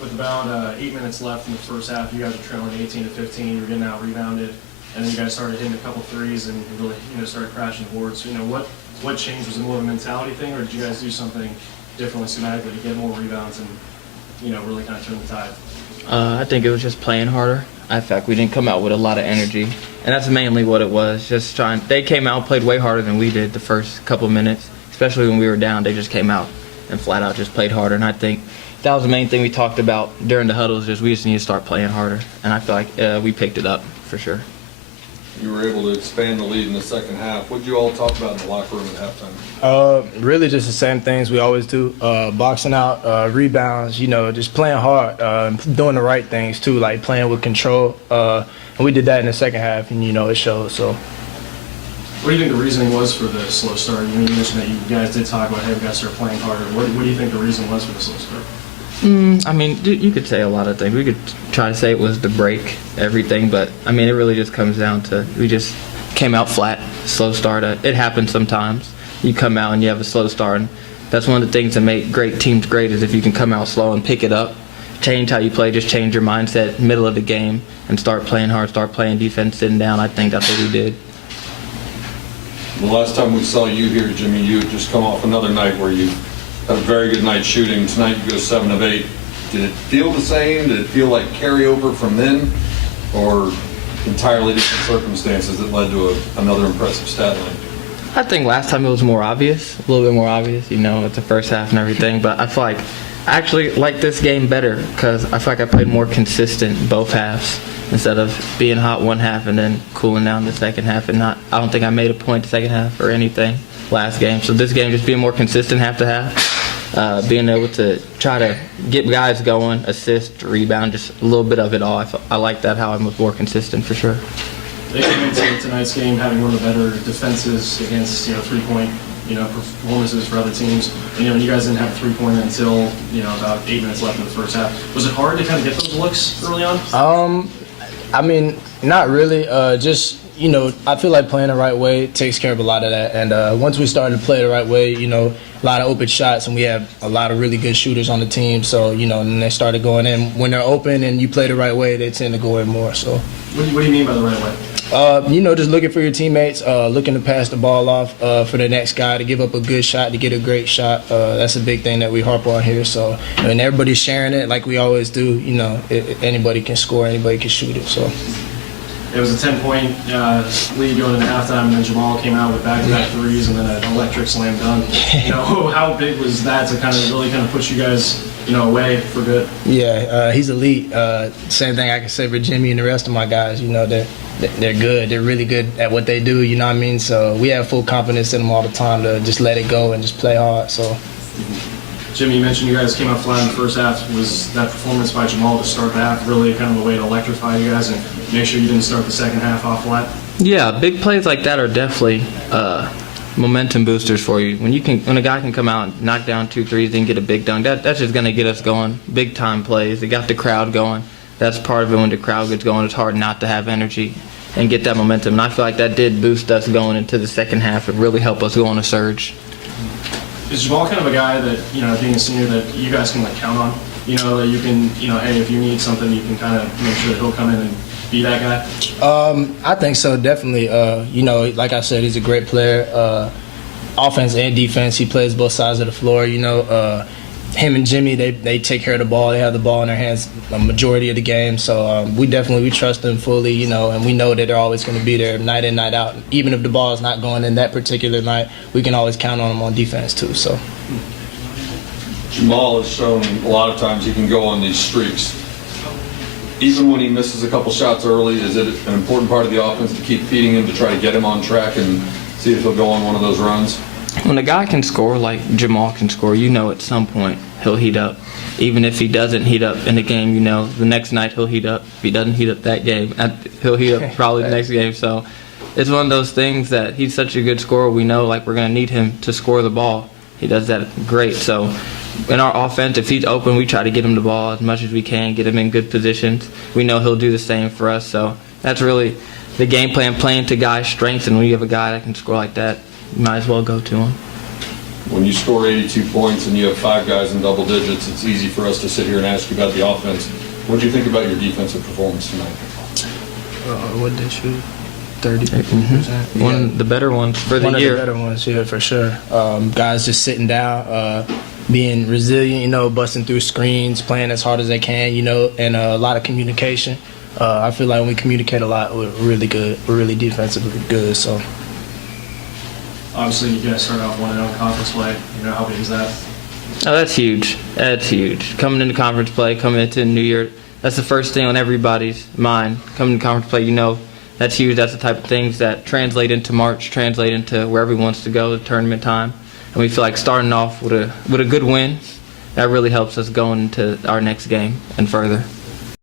with about 8 minutes left in the first half, you guys were trailing 18-15. You were getting out rebounded, and then you guys started hitting a couple threes and really, started crashing the boards. So, what changed? Was it more of a mentality thing, or did you guys do something differently schematically to get more rebounds and, really kind of turn the tide? I think it was just playing harder. I felt like we didn't come out with a lot of energy, and that's mainly what it was. Just trying. They came out, played way harder than we did the first couple minutes, especially when we were down. They just came out and flat out just played harder, and I think that was the main thing we talked about during the huddles. Just we just need to start playing harder, and I feel like we picked it up for sure. You were able to expand the lead in the second half. What did you all talk about in the locker room at halftime? Really just the same things we always do. Boxing out, rebounds, just playing hard, doing the right things too, like playing with control. And we did that in the second half, and it showed. So. What do you think the reasoning was for the slow start? You mentioned that you guys did talk about, hey, we got to start playing harder. What do you think the reason was for the slow start? I mean, you could say a lot of things. We could try to say it was the break, everything, but I mean, it really just comes down to we just came out flat, slow start. It happens sometimes. You come out and you have a slow start, and that's one of the things that make great teams great is if you can come out slow and pick it up, change how you play, just change your mindset middle of the game and start playing hard, start playing defense, sitting down. I think that's what we did. The last time we saw you here, Jimmy, you had just come off another night where you had a very good night shooting. Tonight you go 7 of 8. Did it feel the same? Did it feel like carryover from then? Or entirely different circumstances that led to another impressive stat line? I think last time it was more obvious, a little bit more obvious, at the first half and everything. But I feel like I actually like this game better because I feel like I played more consistent both halves instead of being hot one half and then cooling down the second half. And I don't think I made a point the second half or anything last game. So this game just being more consistent half to half, being able to try to get guys going, assist, rebound, just a little bit of it all. I like that, how I was more consistent for sure. They came into tonight's game having one of the better defenses against, three-point, performances for other teams. And, you guys didn't have a three-pointer until, about 8 minutes left in the first half. Was it hard to kind of get those looks early on? I mean, not really. I feel like playing the right way takes care of a lot of that. And once we started to play the right way, a lot of open shots, and we have a lot of really good shooters on the team. So, and they started going in. When they're open and you play the right way, they tend to go in more. So. What do you mean by the right way? Just looking for your teammates, looking to pass the ball off for the next guy, to give up a good shot, to get a great shot. That's a big thing that we harp on here. So, and everybody's sharing it like we always do. Anybody can score, anybody can shoot it. So. It was a 10-point lead going into halftime, and then Jamal came out with back-to-back threes and then an electric slam dunk. How big was that to kind of push you guys, away for good? Yeah, he's elite. Same thing I can say for Jimmy and the rest of my guys. They're good. They're really good at what they do. You know what I mean? So we have full confidence in them all the time to just let it go and just play hard. So. Jimmy, you mentioned you guys came out flat in the first half. Was that performance by Jamal to start the half really kind of a way to electrify you guys and make sure you didn't start the second half off flat? Yeah, big plays like that are definitely momentum boosters for you. When a guy can come out and knock down 2 threes and get a big dunk, that's just going to get us going. Big time plays. It got the crowd going. That's part of it. When the crowd gets going, it's hard not to have energy and get that momentum. And I feel like that did boost us going into the second half. It really helped us go on a surge. Is Jamal kind of a guy that, being a senior, that you guys can count on? That you can, hey, if you need something, you can kind of make sure that he'll come in and be that guy? I think so, definitely. Like I said, he's a great player. Offense and defense, he plays both sides of the floor. Him and Jimmy, they take care of the ball. They have the ball in their hands a majority of the game. So we trust them fully, and we know that they're always going to be there night in, night out. Even if the ball is not going in that particular night, we can always count on them on defense too. So. Jamal has shown a lot of times he can go on these streaks. Even when he misses a couple shots early, is it an important part of the offense to keep feeding him to try to get him on track and see if he'll go on one of those runs? When a guy can score like Jamal can score, at some point he'll heat up. Even if he doesn't heat up in the game, the next night he'll heat up. If he doesn't heat up that game, he'll heat up probably the next game. So it's one of those things that he's such a good scorer. We know we're going to need him to score the ball. He does that great. So in our offense, if he's open, we try to get him the ball as much as we can, get him in good positions. We know he'll do the same for us. So that's really the game plan, playing to guys' strengths. And when you have a guy that can score like that, you might as well go to him. when you score 82 points and you have 5 guys in double digits, it's easy for us to sit here and ask you about the offense. What do you think about your defensive performance tonight? What did they shoot? 30%. One of the better ones for the One year. of the better ones, yeah, for sure. Guys just sitting down, being resilient, you know, busting through screens, playing as hard as they can, you know, and a lot of communication. I feel like when we communicate a lot, we're really good. We're really defensively good. So Obviously, you guys started off 1-0 in conference play. You know, how big is that? Oh, that's huge. That's huge. Coming into conference play, coming into New Year, that's the first thing on everybody's mind. Coming to conference play, you know, that's huge. That's the type of things that translate into March, translate into wherever he wants to go, the tournament time. And we feel like starting off with a good win, that really helps us going into our next game and further.